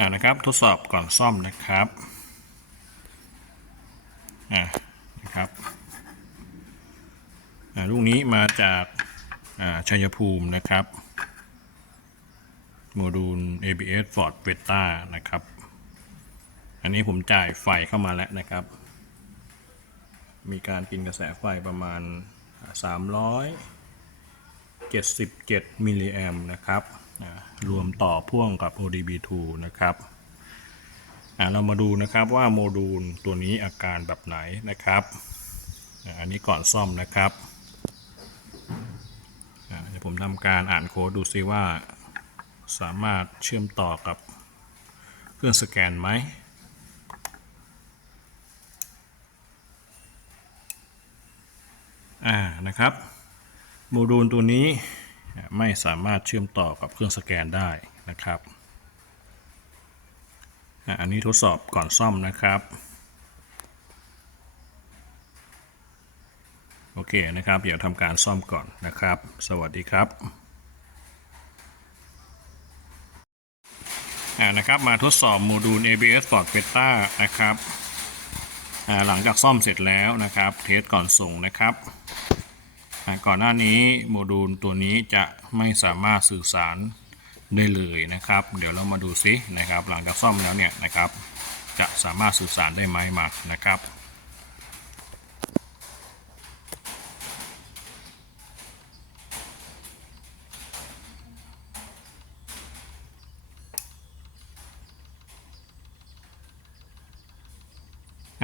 อ่านะครับทดสอบก่อนซ่อมนะครับอ่านะครับอ่าลูกนี้มาจากอ่าชัยภูมินะครับโมดูล ABS Ford Beta นะครับ อันนี้ผมจ่ายไฟเข้ามาแล้วนะครับ มีการกินกระแสไฟประมาณ 377 มิลลิแอมนะครับ รวมต่อพ่วงกับ ODB2 นะครับเรามาดูนะครับว่าโมดูลตัวนี้อาการแบบไหนนะครับ อันนี้ก่อนซ่อมนะครับเดี๋ยวผมทำการอ่านโค้ดดูซิว่า สามารถเชื่อมต่อกับเครื่องสแกนไหมอ่านะครับ โมดูลตัวนี้ ไม่สามารถเชื่อมต่อกับเครื่องสแกนได้นะครับอันนี้ทดสอบก่อนซ่อมนะครับ โอเคนะครับเดี๋ยวทำการซ่อมก่อนนะครับ สวัสดีครับนะครับมาทดสอบโมดูล ABS Ford Beta นะครับหลังจากซ่อมเสร็จแล้วนะครับ เทสก่อนส่งนะครับ ก่อนหน้านี้โมดูลตัวนี้จะไม่สามารถสื่อสารได้เลยนะครับ เดี๋ยวเรามาดูซินะครับ หลังจากซ่อมแล้วเนี่ยนะครับ จะสามารถสื่อสารได้ไหมมานะครับ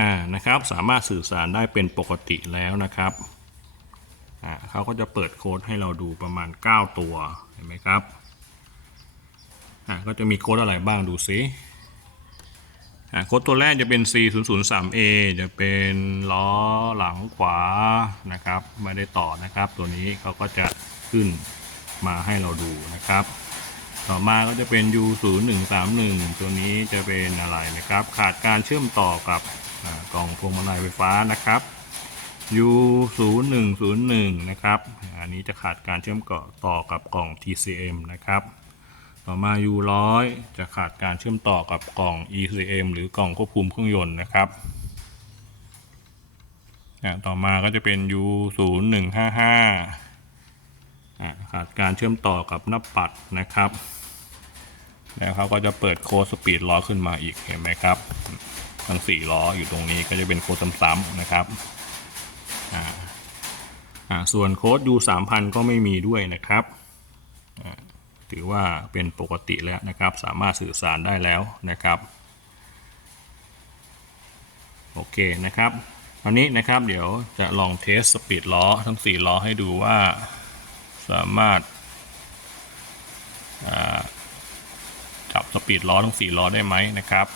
อ่านะครับสามารถสื่อสารได้เป็นปกติแล้วนะครับ เขาก็จะเปิดโค้ดให้เราดูประมาณ 9 ตัว เห็นไหมครับ อ่าก็จะมีโค้ดอะไรบ้างดูซิอ่าโค้ดตัวแรกจะเป็น C 0 0 3 A จะเป็นล้อหลังขวานะครับ ไม่ได้ต่อนะครับ ตัวนี้เขาก็จะขึ้นมาให้เราดูนะครับ ต่อมาก็จะเป็น U 0 1 3 1 ตัวนี้จะเป็นอะไรนะครับ ขาดการเชื่อมต่อกับกล่องพวงมาลัยไฟฟ้านะครับ U 0 1 0 1 นะครับ อันนี้จะขาดการเชื่อมต่อกับกล่อง TCM นะครับ ต่อมา U 1 0 0 จะขาดการเชื่อมต่อกับกล่อง ECM หรือกล่องควบคุมเครื่องยนต์นะครับ ต่อมาก็จะเป็น U 0 1 5 5อ่าขาดการเชื่อมต่อกับหน้าปัดนะครับ แล้วเขาก็จะเปิดโค้ดสปีดล้อขึ้นมาอีกเห็นไหมครับ ทั้งสี่ล้ออยู่ตรงนี้ก็จะเป็นโค้ดซ้ำๆนะครับ ส่วนโค้ด U 3000ก็ไม่มีด้วยนะครับถือว่าเป็นปกติแล้วนะครับ สามารถสื่อสารได้แล้วนะครับ โอเคนะครับตอนนี้นะครับเดี๋ยวจะลองเทสสปีดล้อทั้ง 4 ล้อให้ดูว่าสามารถจับสปีดล้อทั้ง 4 ล้อได้ไหมนะครับ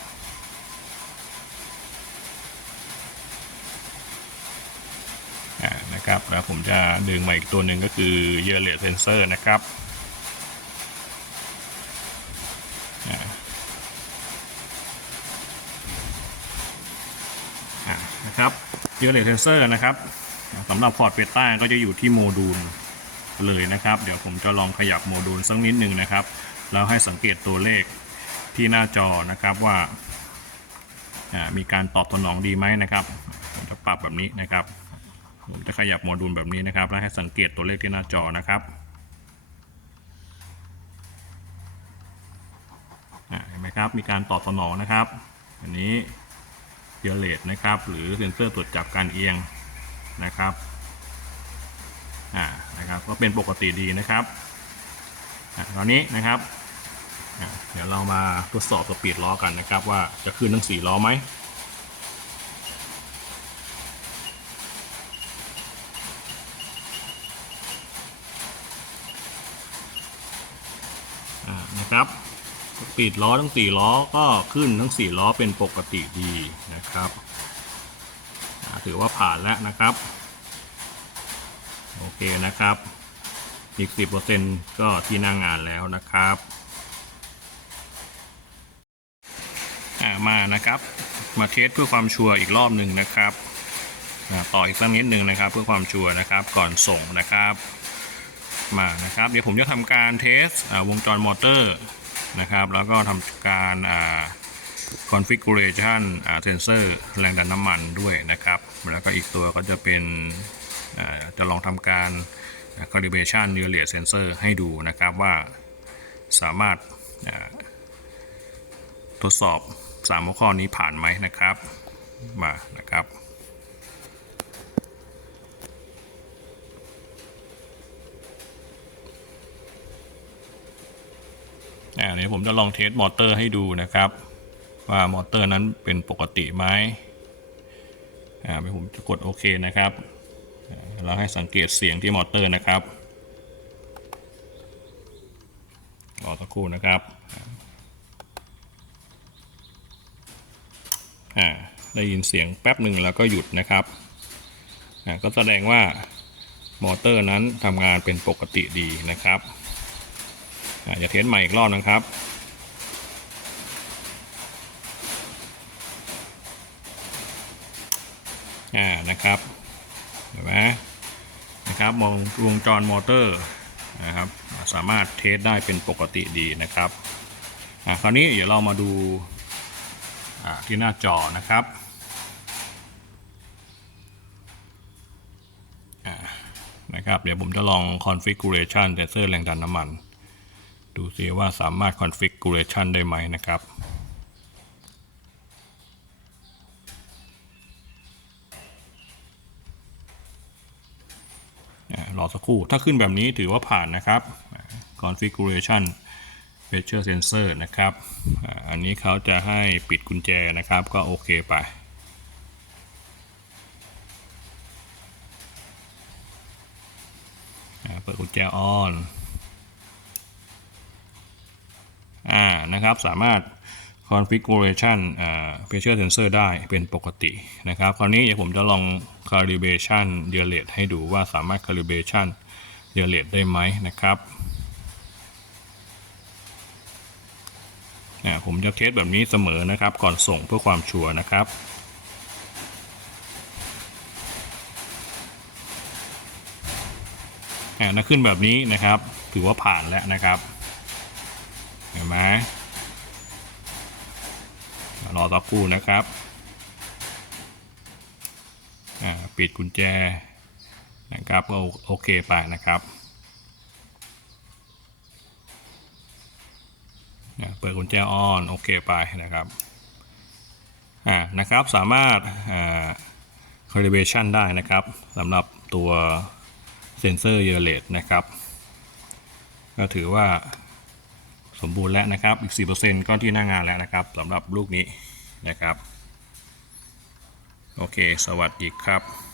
อ่า นะครับแล้วผมจะดึงมาอีกตัวหนึ่งก็คือเยอร์เลสเซนเซอร์นะครับนะครับเยอร์เลสเซนเซอร์นะครับสำหรับพอร์ตเบต้าก็จะอยู่ที่โมดูลเลยนะครับ เดี๋ยวผมจะลองขยับโมดูลสักนิดหนึ่งนะครับ แล้วให้สังเกตตัวเลขที่หน้าจอนะครับว่าอ่ามีการตอบสนองดีไหมนะครับจะปรับแบบนี้นะครับ ผมจะขยับโมดูลแบบนี้นะครับ แล้วให้สังเกตตัวเลขที่หน้าจอนะครับเห็นไหมครับ มีการตอบสนองนะครับ อันนี้เยเลตนะครับ หรือเซ็นเซอร์ตรวจจับการเอียงนะครับอ่านะครับก็เป็นปกติดีนะครับตอนนี้นะครับเดี๋ยวเรามาทดสอบสปีดล้อกันนะครับ ว่าจะขึ้นทั้งสี่ล้อไหม นะครับปีดล้อทั้งสี่ล้อก็ขึ้นทั้งสี่ล้อเป็นปกติดีนะครับถือว่าผ่านแล้วนะครับ โอเคนะครับ อีก 10%ก็ที่หน้างงานแล้วนะครับมานะครับมาเทสเพื่อความชัวร์อีกรอบหนึ่งนะครับต่ออีกสักนิดหนึ่งนะครับ เพื่อความชัวร์นะครับก่อนส่งนะครับ มานะครับ เดี๋ยวผมจะทำการเทสอ่าวงจรมอเตอร์นะครับ แล้วก็ทำการอ่า configuration อ่า sensor แรงดันน้ำมันด้วยนะครับ แล้วก็อีกตัวก็จะเป็นจะลองทำการ calibration n e r a t sensor ให้ดูนะครับว่าสามารถทดสอบ3หัวข้อนี้ผ่านไหมนะครับมานะครับ เดี๋ยวผมจะลองเทสมอเตอร์ให้ดูนะครับ ว่ามอเตอร์นั้นเป็นปกติไหมอ่าเดี๋ยวผมจะกดโอเคนะครับอ่าให้สังเกตเสียงที่มอเตอร์นะครับรอสักครู่นะครับอ่าได้ยินเสียงแป๊บหนึ่งแล้วก็หยุดนะครับอ่าก็แสดงว่ามอเตอร์นั้นทำงานเป็นปกติดีนะครับ อะอย่าเทสใหม่อีกรอบนะครับ อ่า นะครับ เห็นไหมนะครับ มองวงจรมอเตอร์นะครับ สามารถเทสได้เป็นปกติดีนะครับ อ่า คราวนี้เดี๋ยวเรามาดู อ่า ที่หน้าจอนะครับอ่านะครับเดี๋ยวผมจะลอง configuration sensor แรงดันน้ำมัน ดูซิว่าสามารถ configuration ได้ไหมนะครับรอสักครู่ ถ้าขึ้นแบบนี้ถือว่าผ่านนะครับอ่า configuration pressure sensor นะครับ อันนี้เขาจะให้ปิดกุญแจนะครับ ก็โอเคไปเปิดกุญแจ on อ่านะครับสามารถ configuration อ่า pressure sensor ได้เป็นปกตินะครับคราวนี้เดี๋ยวผมจะลอง calibration d e a r rate ให้ดูว่าสามารถ calibration d e a r rate ได้ไหมนะครับอ่าผมจะเทสแบบนี้เสมอนะครับ ก่อนส่งเพื่อความชัวร์นะครับอ่าขึ้นแบบนี้นะครับ ถือว่าผ่านแล้วนะครับ เห็นไหมรอสักครู่นะครับ ปิดกุญแจนะครับก็โอเคไปนะครับเปิดกุญแจออนโอเคไปนะครับอ่านะครับสามารถอ่า calibration ได้นะครับสำหรับตัวเซนเซอร์เยอร์เลตนะครับ ก็ถือว่า สมบูรณ์แล้วนะครับ อีก 4%ก็ที่หน้างานแล้วนะครับสำหรับลูกนี้นะครับ โอเค สวัสดีครับ